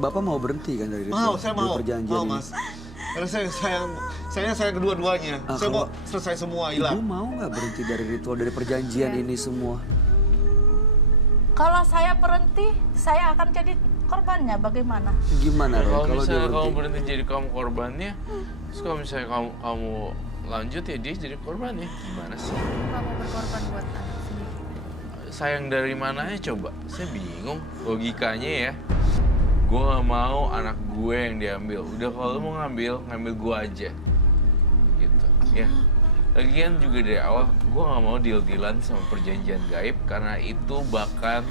Bapak mau berhenti kan dari Saya mau. perjanjian Mau, ini? Mas. Karena saya kedua-duanya. Saya mau selesai semua, Ibu hilang. mau nggak berhenti dari ritual, dari perjanjian ini semua? Kalau saya berhenti, saya akan jadi korbannya. Bagaimana? Gimana Roy Kalau kalau dia misalnya kamu berhenti? berhenti jadi kamu korbannya, terus kalau misalnya kamu lanjut ya dia jadi korbannya. Gimana sih? Nggak mau berkorban buat anak sendiri. Sayang dari mananya coba? Saya bingung logikanya ya. Gue gak mau anak gue yang diambil. Udah kalau lu mau ngambil gue aja. Gitu, ya. Lagian juga dari awal, gue gak mau deal-dealan sama perjanjian gaib karena itu bakalan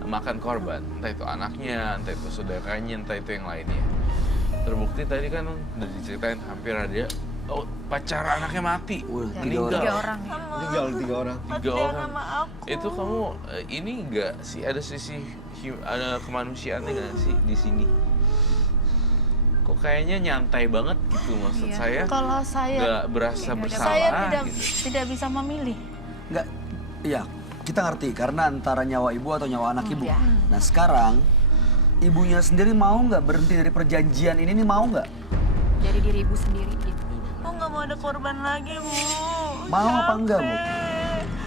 makan korban. Entah itu anaknya, entah itu saudaranya, entah itu yang lainnya. Terbukti tadi kan udah diceritain hampir ada pacar anaknya mati, meninggal. 3 orang ya. Tinggal 3 orang. 3 orang. Itu kamu ini enggak sih ada ada kemanusiaannya nggak sih di sini? Kok kayaknya nyantai banget gitu maksud Iya. saya? Kalau saya, Nggak berasa bersalah saya gitu. tidak bisa memilih. Nggak, iya kita ngerti karena antara nyawa ibu atau nyawa anak ibu. Ya. Nah sekarang ibunya sendiri mau nggak berhenti dari perjanjian ini nih, mau nggak? Jadi diri ibu sendiri gitu. Aku nggak mau ada korban lagi, Bu. Mau apa enggak, Bu?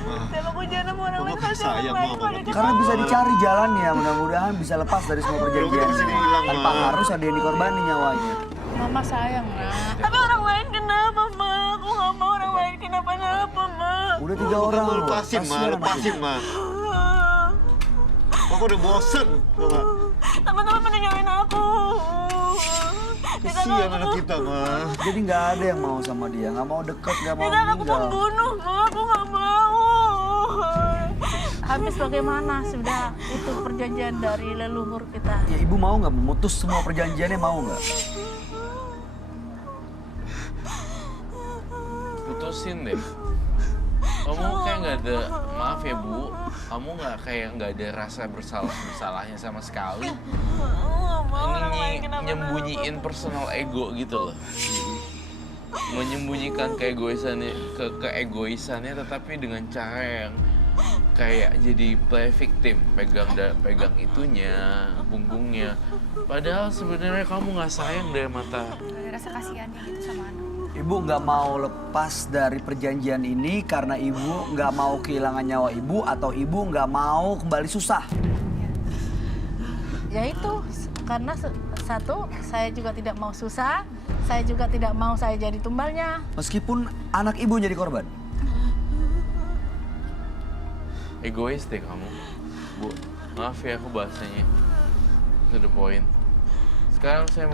Sama aku jangan sama orang Mama lain, kasih sayang, orang lain, Mama. kalau dia Karena bisa dicari jalannya, mudah-mudahan bisa lepas dari semua perjanjian Kita di sini hilang, tanpa Ma. harus ada yang dikorbanin nyawanya. Mama sayang, Nak. Tapi orang lain kenapa, Ma? Aku nggak mau orang lain kenapa-napa, Ma. Udah 3 orang Mama loh. lepasin, Ma. Kasihan Lepasin, Ma. Aku udah bosen. Mama. Teman-teman pada nyalain aku. Kesian anak kita, Ma. Jadi nggak ada yang mau sama dia, nggak mau deket, nggak mau Kita aku meninggal. pembunuh, Ma. Aku nggak mau. Habis bagaimana sudah itu perjanjian dari leluhur kita. Ya ibu mau nggak memutus semua perjanjiannya, mau nggak? Putusin deh. Kamu kayak nggak ada, maaf ya Bu, kamu nggak ada rasa bersalahnya sama sekali. Ini nyembunyiin personal ego gitu loh. Menyembunyikan keegoisannya tetapi dengan cara yang kayak jadi play victim, pegang itunya, punggungnya. Padahal sebenarnya kamu nggak sayang dari mata. Nggak ada rasa kasihannya gitu sama anak. Ibu nggak mau lepas dari perjanjian ini karena ibu nggak mau kehilangan nyawa ibu atau ibu nggak mau kembali susah. Ya itu, karena satu, saya juga tidak mau susah, saya juga tidak mau saya jadi tumbalnya. Meskipun anak ibu jadi korban. Egois deh kamu, Bu. Maaf ya aku bahasanya. To the point. Sekarang saya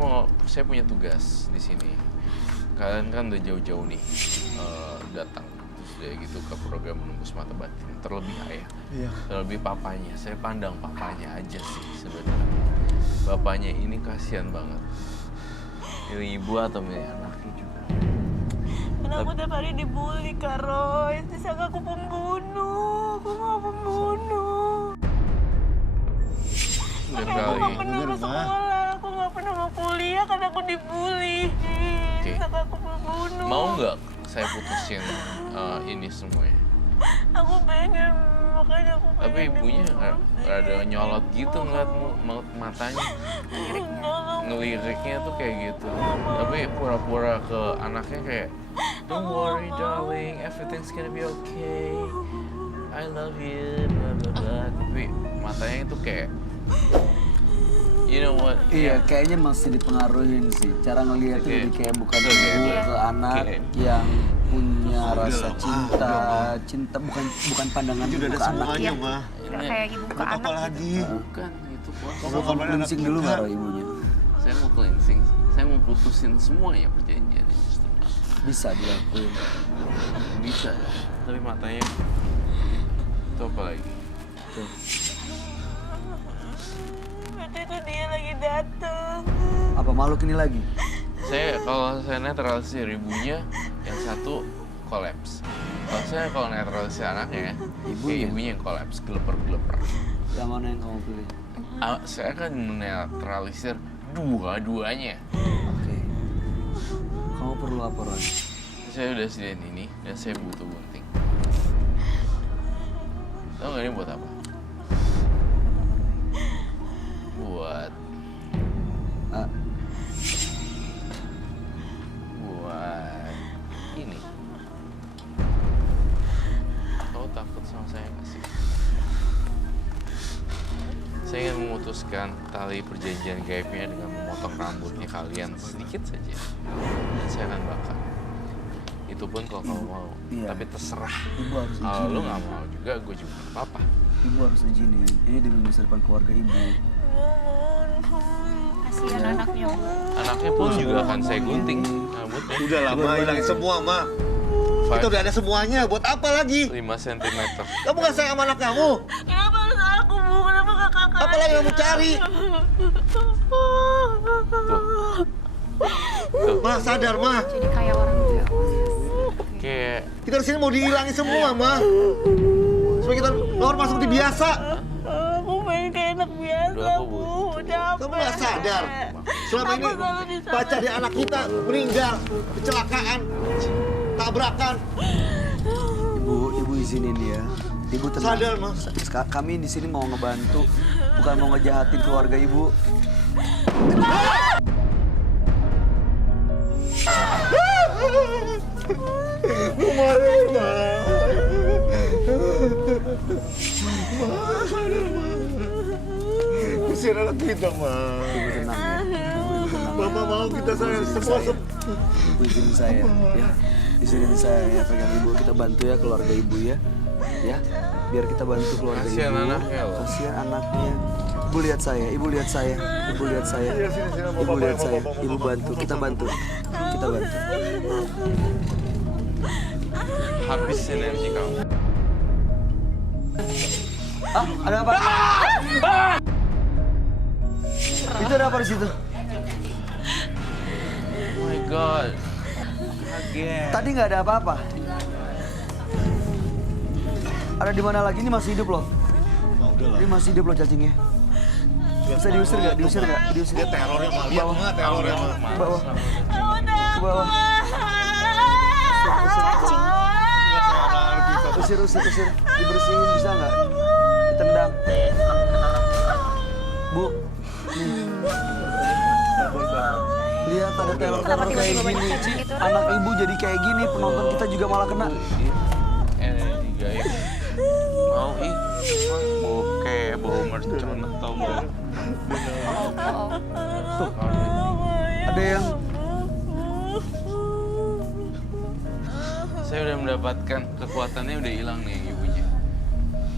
punya tugas di sini. Kalian kan udah jauh-jauh nih datang terus udah gitu ke program Menembus Mata Batin. Terlebih ayah, Iya. terlebih papanya. Saya pandang papanya aja sih sebenarnya. Bapaknya ini kasihan banget. Milih ibu atau milih anaknya juga. Karena aku tiap hari dibully, Kak Roy. Disangka aku pembunuh, aku nggak pembunuh. Udah Makanya aku kali. nggak pernah Bener, mau Ma. sekolah, aku nggak pernah mau kuliah karena aku dibully. Oke. Disangka aku pembunuh. Mau nggak saya putusin ini semuanya? Aku pengen, makanya aku pengen. Tapi ibunya rada nyolot gitu ngeliat matanya. Ngeliriknya tuh kayak gitu. Tapi pura-pura ke anaknya kayak, don't worry darling, everything's gonna be okay. I love you, bla bla bla. Tapi matanya itu kayak, you know what? Iya, kayaknya masih dipengaruhin sih. Cara ngeliatnya Oke. jadi kayak bukan Oke, ibu oke. ke anak Oke. yang punya rasa Udah, cinta bukan pandangan Ini udah ibu ada ke anak. semuanya, Ma. Nggak kayak ibu ke Buat apa anak. lagi? Bukan, itu bos. Kamu mau cleansing dulu nggak Roy ibunya? Saya mau cleansing, saya mau putusin semuanya perjanjian justru. Bisa dilakuin. Bisa, tapi matanya itu apa lagi? Tuh. Berarti itu dia lagi datang. Apa makhluk ini lagi? Kalau saya netralisir ibunya, yang satu kolaps. Kalau netralisir anaknya, ibunya yang kolaps, geleper-geleper. Yang mana yang kamu pilih? Saya akan menetralisir dua-duanya. Oke. Kamu perlu apa Roy? Saya udah sediain ini dan saya butuh gunting. Tahu nggak ini buat apa? sama saya nggak sih? Saya ingin memutuskan tali perjanjian gaibnya dengan memotong rambutnya kalian sedikit saja. Dan saya akan bakar. Itu pun kalau kamu mau. Iya. Tapi terserah. Ibu harus Kalau lu izinin. nggak mau juga, gue juga nggak apa-apa. Ibu harus izinin. Ini demi masa depan keluarga ibu. Kasihan anaknya, Bu. Anaknya pun juga akan saya gunting rambutnya. Udah lah, Ma, hilangin semua, Ma. Kita udah ada semuanya, buat apa lagi? 5 cm. Kamu gak sayang sama anak kamu? Kenapa harus aku, Bu? Kenapa gak kakak? Apa lagi yang kamu cari? Tuh. Ma, sadar, Ma. Jadi kayak orang juga. Kayak Kita di sini mau dihilangin semua, Ma. Supaya kita normal seperti biasa. Aku pengen kayak anak biasa, Udah, aku, Bu. Bu. Capek. Kamu gak sadar? Selama ini Aku selalu disalahin. pacar di anak kita meninggal, kecelakaan, tabrakan. Ibu izinin dia. Ibu tenang. Sadar, Ma. Kami di sini mau ngebantu, bukan mau ngejahatin keluarga ibu. Kemarin, Ma. Usir anak kita, Ma. Ibu tenang ya. Ibu tenang. Bapak mau kita sayang semua. Ibu izinin saya, ya. Izinin saya ya, pegang ibu. Kita bantu ya keluarga ibu ya. Ya, biar kita bantu keluarga Kasihan ibu. anaknya loh. Kasihan anaknya. Ibu lihat saya, ibu lihat saya, ibu lihat saya. Iya, sini, sini, Ibu Bapak, lihat Bapak, saya, Bapak, ibu Bapak, bantu, Bapak, kita Bapak. bantu. Kita bantu. habis energi kamu. Ah, ada apa? Itu ada apa di situ? Oh my god. Kaget. Tadi nggak ada apa-apa. Ada di mana lagi? Ini masih hidup loh. Ma, udahlah. Ini masih hidup loh cacingnya. Bisa diusir nggak? Diusir nggak? Diusir. Dia terornya, Ma. Lihat, Ma, terornya, Ma. Ke bawah. Aku Ke bawah. Cacing. Usir. Dibersihin bisa nggak? Ditendang. Bu. Nih. Lihat ada teror-teror kayak gini. Anak ibu jadi kayak gini, penonton kita juga malah kena. Energi gaib. Mau ih. Bau kayak bau mercon atau bau. Tuh. Ada yang Saya udah mendapatkan kekuatannya udah hilang nih yang ibunya.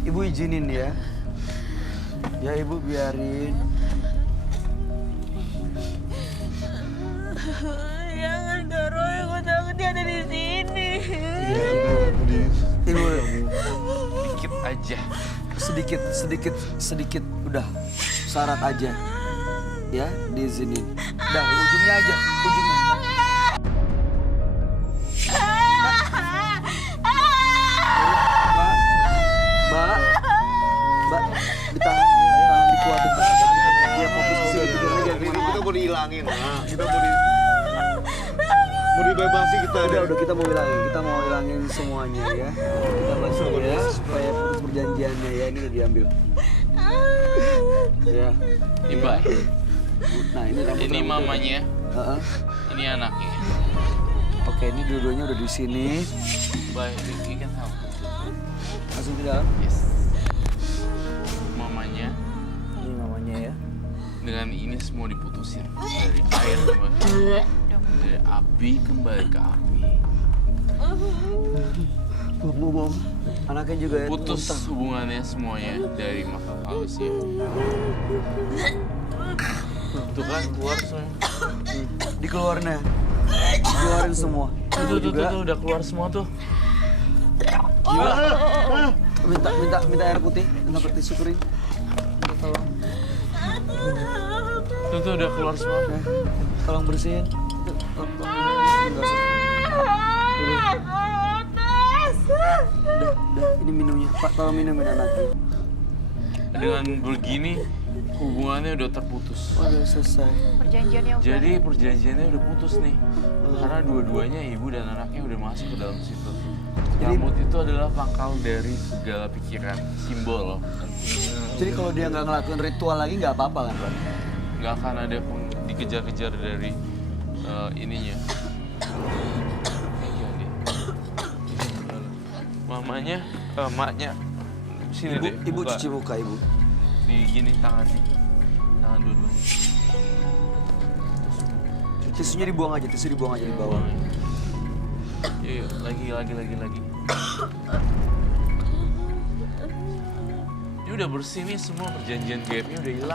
ibu izinin ya. Ya ibu biarin. Jangan Roy, aku takut dia ada di sini. Ibu Dikit aja. sedikit udah syarat aja. Ya, diizinin. Udah ujungnya aja, ujungnya. Mbak, ditahan, dikuatin. Dia fokus ke sini, pikirnya jangan Ini kemana-mana. kita mau dihilangin, Ma. Kita mau dibebasi kita. Udah kita mau hilangin semuanya ya. Kita bantu ya supaya putus perjanjiannya ya, ini udah diambil. Ya. Ibai. Nah, ini rambut. Ini mamanya, Heeh. ini anaknya. Oke, ini dua-duanya udah di sini. Baik, you can help. Langsung ke dalam. Yes. Mamanya Ini namanya ya. dengan ini semua diputusin dari air kembali, dari api kembali ke api. Bom. Anaknya juga ya. Putus muntah. hubungannya semuanya dari makhluk halusnya. Tuh kan keluar semuanya. Dikeluarin ya. Dikeluarin semua. Tuh, udah keluar semua tuh. Gila. Minta air putih, minta tisu kering. Tolong. Tuh udah keluar semua. Ya, tolong bersihin. Udah, ini minumnya. Pak, tolong minumin anaknya. Dengan begini hubungannya udah terputus. Udah selesai. Perjanjiannya udah. Jadi perjanjiannya udah putus nih. Karena dua-duanya ibu dan anaknya udah masuk ke dalam situ. Rambut itu adalah pangkal dari segala pikiran, simbol. Jadi kalau dia nggak ngelakuin ritual lagi nggak apa-apa kan, Pak? Nggak akan ada pun dikejar-kejar dari ininya. Iya, dia. Mamanya, emaknya. Sini deh. Ibu buka. cuci muka ibu. Di gini tangannya. Tangan dulu. Tisunya dibuang aja, tisu dibuang aja di bawah. Iya, lagi. Ini udah bersih nih semua, perjanjian gaibnya udah hilang.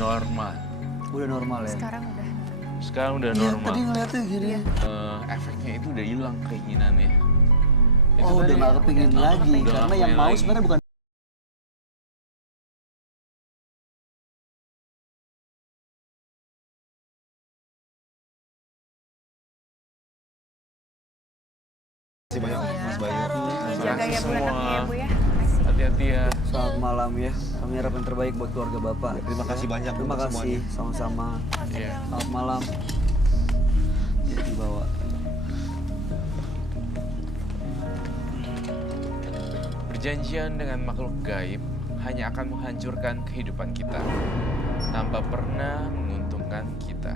Normal. Udah normal ya. Sekarang udah. Sekarang udah Iya, normal. tadi ngeliatnya gini. Efeknya itu udah hilang keinginannya. Itu Oh, udah tadi nggak kepingin lagi. udah Karena nggak yang kepingin mau lagi. sebenarnya bukan Terima kasih banyak Mas Bayu. Jaga ya Bu semua. anaknya ya Bu ya. Makasih. Hati-hati ya. selamat malam ya. Kami harap yang terbaik buat keluarga Bapak. Terima kasih banyak Terima untuk kasih, semuanya. sama-sama. Iya. Selamat malam. Ya, dibawa. Perjanjian dengan makhluk gaib hanya akan menghancurkan kehidupan kita tanpa pernah menguntungkan kita.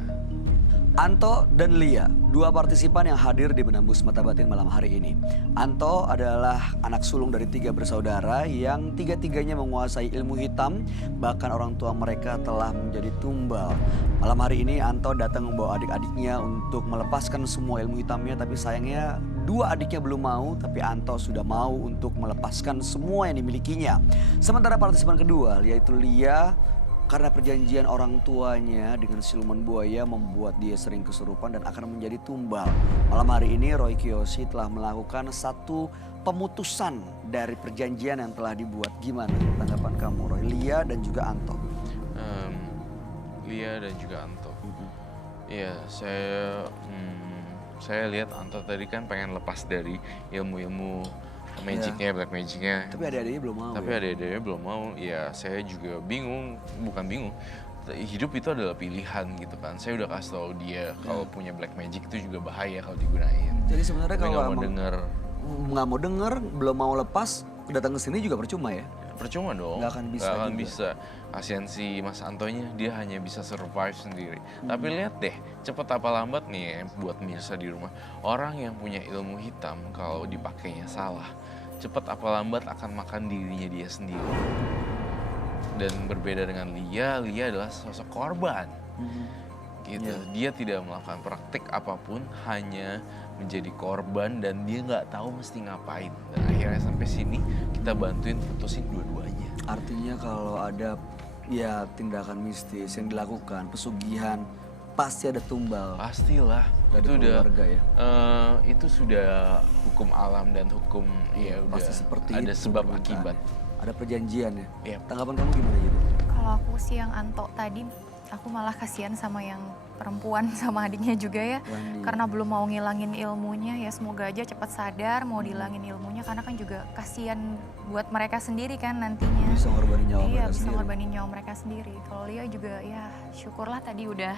Anto dan Lia, dua partisipan yang hadir di Menembus Mata Batin malam hari ini. Anto adalah anak sulung dari 3 bersaudara yang tiga-tiganya menguasai ilmu hitam, bahkan orang tua mereka telah menjadi tumbal. Malam hari ini Anto datang membawa adik-adiknya untuk melepaskan semua ilmu hitamnya, tapi sayangnya 2 adiknya belum mau, tapi Anto sudah mau untuk melepaskan semua yang dimilikinya. Sementara partisipan kedua, yaitu Lia, karena perjanjian orang tuanya dengan siluman buaya membuat dia sering kesurupan dan akan menjadi tumbal. Malam hari ini Roy Kiyoshi telah melakukan satu pemutusan dari perjanjian yang telah dibuat. Gimana tanggapan kamu Roy, Lia dan juga Anto? Lia dan juga Anto. Iya, saya lihat Anto tadi kan pengen lepas dari ilmu-ilmu magicnya, black magicnya. Tapi adik-adiknya belum mau. Tapi ya? adik-adiknya belum mau. Ya saya juga bingung, bukan bingung. Hidup itu adalah pilihan gitu kan. Saya udah kasih tau dia kalau punya black magic itu juga bahaya kalau digunain. Jadi sebenarnya Tapi kalau nggak mau emang denger. nggak mau denger, belum mau lepas, datang ke sini juga percuma ya. Percuma dong. Nggak akan bisa Nggak akan juga. bisa. Kasian si Mas Antonya, dia hanya bisa survive sendiri. Tapi lihat deh, cepet apa lambat nih ya, buat Mirsa di rumah. Orang yang punya ilmu hitam kalau dipakainya salah, cepet apa lambat akan makan dirinya dia sendiri. Dan berbeda dengan Lia adalah sosok korban. Gitu. Dia tidak melakukan praktik apapun, hanya menjadi korban dan dia nggak tahu mesti ngapain. Dan akhirnya sampai sini kita bantuin putusin dua-duanya. Artinya kalau ada ya tindakan mistis yang dilakukan, pesugihan, pasti ada tumbal. Pastilah. Dari Itu udah keluarga ya? Itu sudah hukum alam dan hukum ya udah Pasti seperti ada itu sebab permintaannya. akibat. Ada perjanjian ya? Iya. Tanggapan kamu gimana gitu? Kalau aku sih yang Anto tadi, aku malah kasihan sama yang perempuan sama adiknya juga ya. Wandi. Karena belum mau ngilangin ilmunya ya, semoga aja cepat sadar mau dihilangin ilmunya karena kan juga kasihan buat mereka sendiri kan nantinya. Bisa ngorbanin nyawa Iya, mereka bisa sendiri. ngorbanin nyawa mereka sendiri. Kalau Lia juga ya syukurlah tadi udah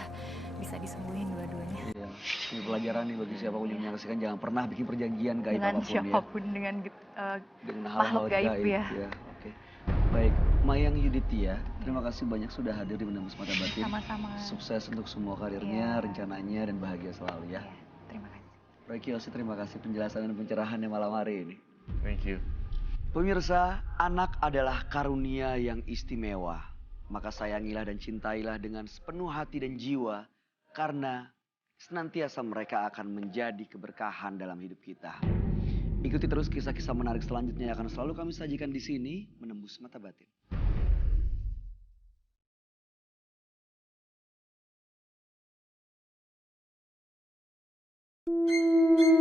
bisa disembuhin dua-duanya. Iya. Ini pelajaran nih bagi siapapun yang menyaksikan, jangan pernah bikin perjanjian gaib Dengan apapun siapapun, dengan Dengan makhluk gaib ya. Oke. Baik, Mayang Yuditya, terima kasih banyak sudah hadir di Menembus Mata Batin. Sama-sama. Sukses untuk semua karirnya, Iya. rencananya, dan bahagia selalu ya. Iya, terima kasih. Roy Kiyoshi, terima kasih penjelasan dan pencerahannya malam hari ini. Thank you. Pemirsa, anak adalah karunia yang istimewa. Maka sayangilah dan cintailah dengan sepenuh hati dan jiwa, karena senantiasa mereka akan menjadi keberkahan dalam hidup kita. Ikuti terus kisah-kisah menarik selanjutnya yang akan selalu kami sajikan di sini, Menembus Mata Batin. Roy.